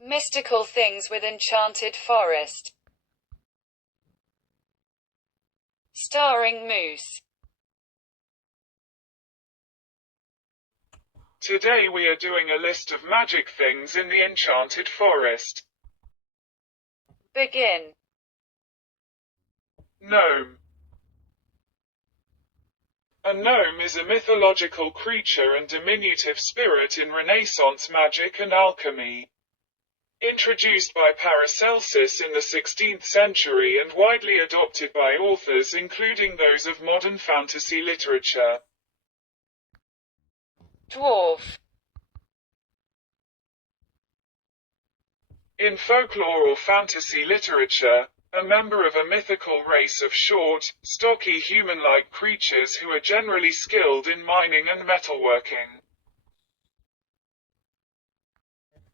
Mystical things with enchanted forest. Starring moose. Today we are doing a list of magic things in the enchanted forest. Begin. Gnome. A gnome is a mythological creature and diminutive spirit in Renaissance magic and alchemy. Introduced by Paracelsus in the 16th century and widely adopted by authors including those of modern fantasy literature. Dwarf. In folklore or fantasy literature, a member of a mythical race of short, stocky human-like creatures who are generally skilled in mining and metalworking.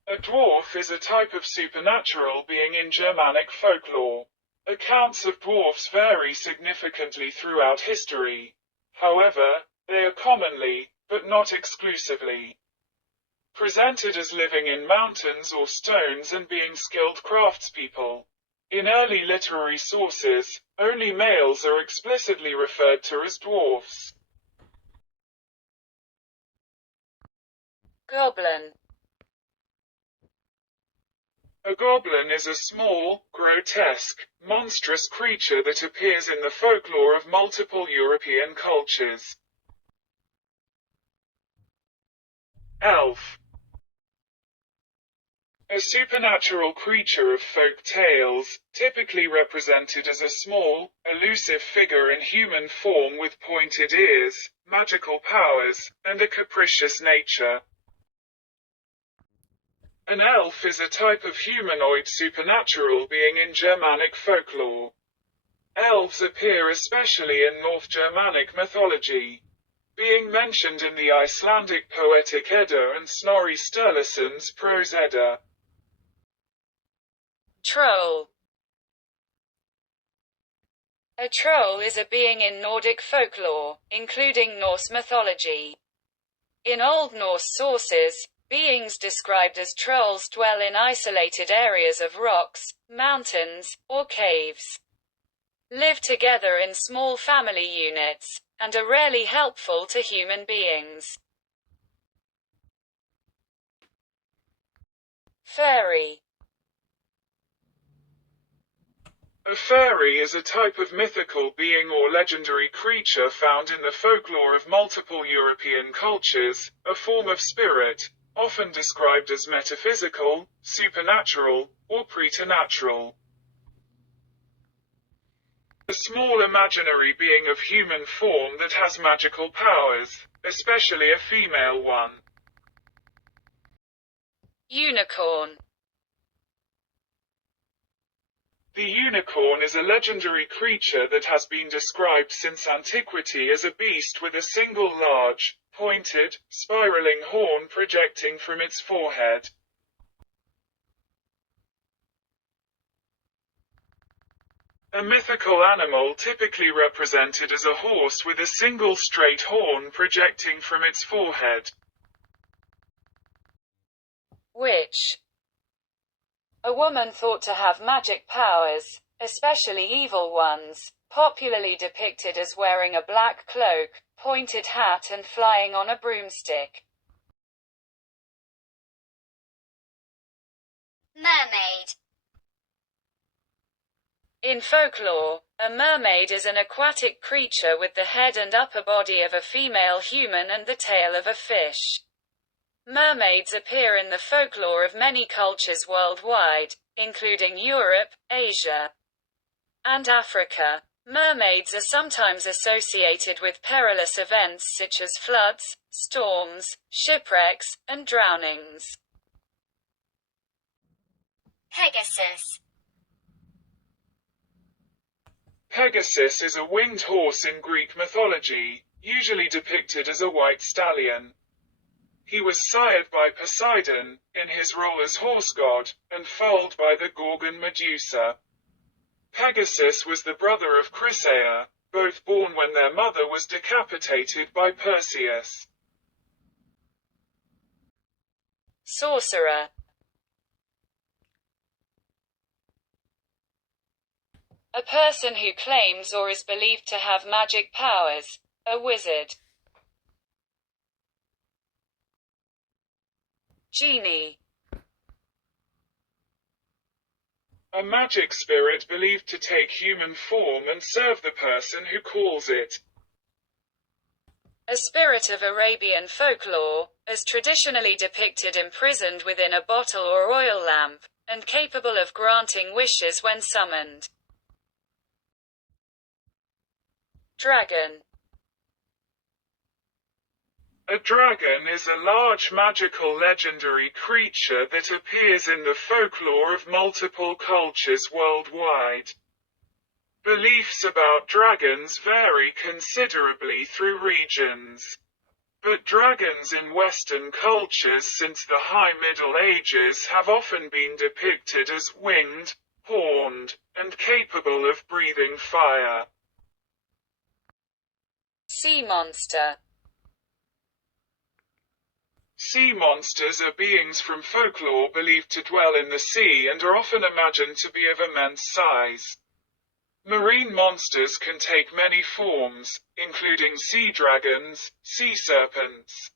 A dwarf is a type of supernatural being in Germanic folklore. Accounts of dwarfs vary significantly throughout history. However, they are commonly, but not exclusively, presented as living in mountains or stones and being skilled craftspeople. In early literary sources, only males are explicitly referred to as dwarfs. Goblin. A goblin is a small, grotesque, monstrous creature that appears in the folklore of multiple European cultures. Elf. A supernatural creature of folk tales, typically represented as a small, elusive figure in human form with pointed ears, magical powers, and a capricious nature. An elf is a type of humanoid supernatural being in Germanic folklore. Elves appear especially in North Germanic mythology, being mentioned in the Icelandic Poetic Edda and Snorri Sturluson's Prose Edda. Troll. A troll is a being in Nordic folklore, including Norse mythology. In Old Norse sources, beings described as trolls dwell in isolated areas of rocks, mountains, or caves, live together in small family units, and are rarely helpful to human beings. Fairy. A fairy is a type of mythical being or legendary creature found in the folklore of multiple European cultures, a form of spirit, often described as metaphysical, supernatural, or preternatural. A small imaginary being of human form that has magical powers, especially a female one. Unicorn. The unicorn is a legendary creature that has been described since antiquity as a beast with a single large, pointed, spiraling horn projecting from its forehead. A mythical animal typically represented as a horse with a single straight horn projecting from its forehead. Witch. A woman thought to have magic powers, especially evil ones, popularly depicted as wearing a black cloak, pointed hat and flying on a broomstick. Mermaid. In folklore, a mermaid is an aquatic creature with the head and upper body of a female human and the tail of a fish. Mermaids appear in the folklore of many cultures worldwide, including Europe, Asia, and Africa. Mermaids are sometimes associated with perilous events such as floods, storms, shipwrecks, and drownings. Pegasus. Pegasus is a winged horse in Greek mythology, usually depicted as a white stallion. He was sired by Poseidon, in his role as horse god, and foaled by the Gorgon Medusa. Pegasus was the brother of Chrysaor, both born when their mother was decapitated by Perseus. Sorcerer. A person who claims or is believed to have magic powers. A wizard. Genie. A magic spirit believed to take human form and serve the person who calls it. A spirit of Arabian folklore, as traditionally depicted imprisoned within a bottle or oil lamp, and capable of granting wishes when summoned. Dragon. A dragon is a large magical legendary creature that appears in the folklore of multiple cultures worldwide. Beliefs about dragons vary considerably through regions. But dragons in Western cultures since the High Middle Ages have often been depicted as winged, horned, and capable of breathing fire. Sea monster. Sea monsters are beings from folklore believed to dwell in the sea and are often imagined to be of immense size. Marine monsters can take many forms, including sea dragons, sea serpents,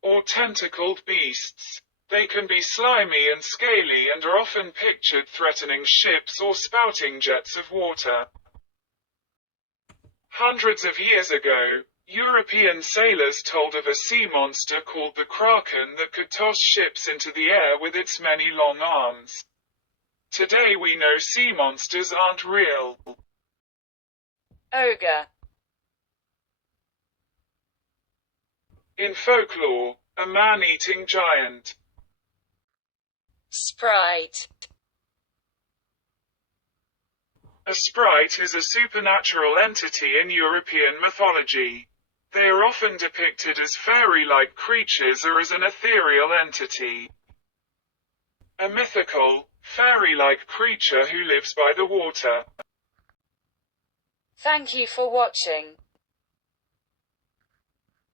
or tentacled beasts. They can be slimy and scaly and are often pictured threatening ships or spouting jets of water. Hundreds of years ago, European sailors told of a sea monster called the Kraken that could toss ships into the air with its many long arms. Today we know sea monsters aren't real. Ogre. In folklore, a man-eating giant. Sprite. A sprite is a supernatural entity in European mythology. They are often depicted as fairy-like creatures or as an ethereal entity. A mythical, fairy-like creature who lives by the water. Thank you for watching.